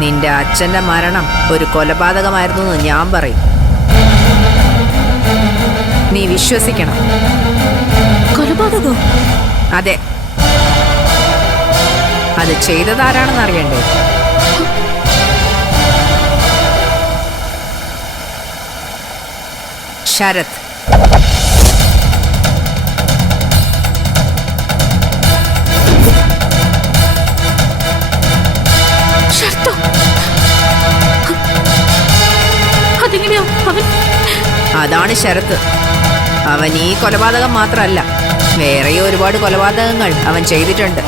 നിന്റെ അച്ഛന്റെ മരണം ഒരു കൊലപാതകമായിരുന്നു എന്ന് ഞാൻ പറയും. നീ വിശ്വസിക്കണം. കൊലപാതകോ? അതെ. അത് ചെയ്തതാരാണെന്ന് അറിയണ്ടേ? ശരത്. അതാണ് ശരത്ത്. അവൻ ഈ കൊലപാതകം മാത്രമല്ല, വേറെ ഒരുപാട് കൊലപാതകങ്ങൾ അവൻ ചെയ്തിട്ടുണ്ട്.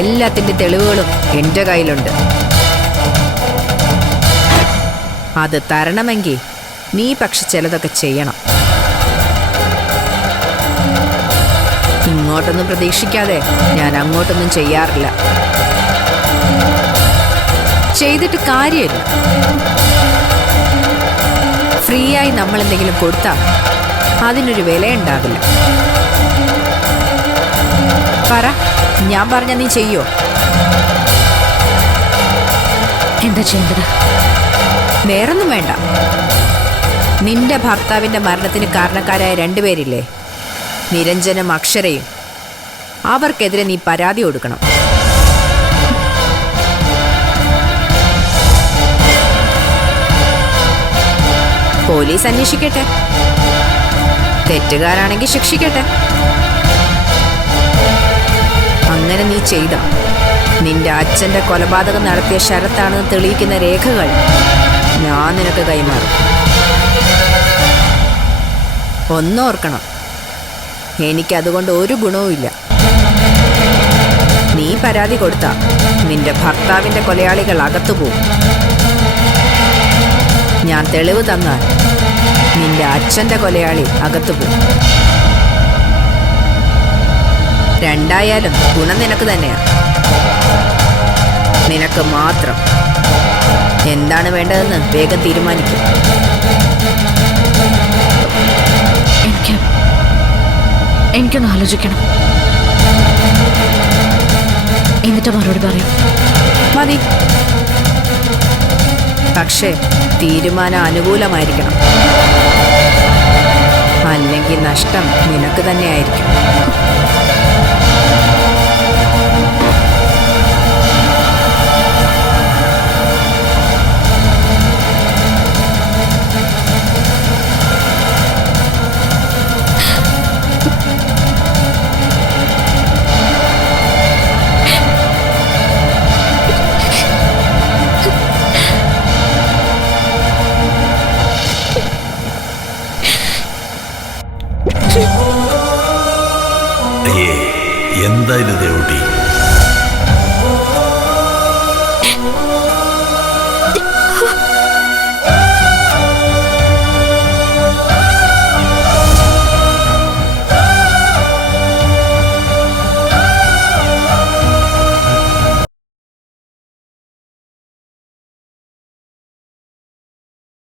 എല്ലാത്തിന്റെ തെളിവുകളും എന്റെ കയ്യിലുണ്ട്. അത് തരണമെങ്കിൽ നീ പക്ഷെ ചിലതൊക്കെ ചെയ്യണം. ഇങ്ങോട്ടൊന്നും പ്രതീക്ഷിക്കാതെ ഞാൻ അങ്ങോട്ടൊന്നും ചെയ്യാറില്ല. ചെയ്തിട്ട് കാര്യമില്ല. ഫ്രീ ആയി നമ്മൾ എന്തെങ്കിലും കൊടുത്താൽ അതിനൊരു വിലയുണ്ടാവില്ല. പറ, ഞാൻ പറഞ്ഞ നീ ചെയ്യോ? എന്താ ചെയ്യേണ്ടത്? വേറൊന്നും വേണ്ട. നിന്റെ ഭർത്താവിന്റെ മരണത്തിന് കാരണക്കാരായ രണ്ടുപേരില്ലേ, നിരഞ്ജനും അക്ഷരയും, അവർക്കെതിരെ നീ പരാതി കൊടുക്കണം. പോലീസ് അന്വേഷിക്കട്ടെ, തെറ്റുകാരാണെങ്കിൽ ശിക്ഷിക്കട്ടെ. അങ്ങനെ നീ ചെയ്ത നിന്റെ അച്ഛന്റെ കൊലപാതകം നടത്തിയ ശരത്താണെന്ന് തെളിയിക്കുന്ന രേഖകൾ ഞാൻ നിനക്ക് കൈമാറും. ഒന്നോർക്കണം, എനിക്കതുകൊണ്ട് ഒരു ഗുണവുമില്ല. നീ പരാതി കൊടുത്താ നിന്റെ ഭർത്താവിന്റെ കൊലയാളികൾ അകത്തുപോകും. ഞാൻ തെളിവ് തന്നാൽ നിന്റെ അച്ഛന്റെ കൊലയാളി അകത്തുപോകും. രണ്ടായാലും ഗുണം നിനക്ക് തന്നെയാണ്. നിനക്ക് മാത്രം. എന്താണ് വേണ്ടതെന്ന് വേഗം തീരുമാനിക്കും. എനിക്കൊന്ന് ആലോചിക്കണം, എന്നിട്ട് മറുപടി പറയാം. മതി. പക്ഷേ തീരുമാനം അനുകൂലമായിരിക്കണം. അല്ലെങ്കിൽ നഷ്ടം നിനക്ക് തന്നെയായിരിക്കും. എന്താ ഇത് ദേവുട്ടി?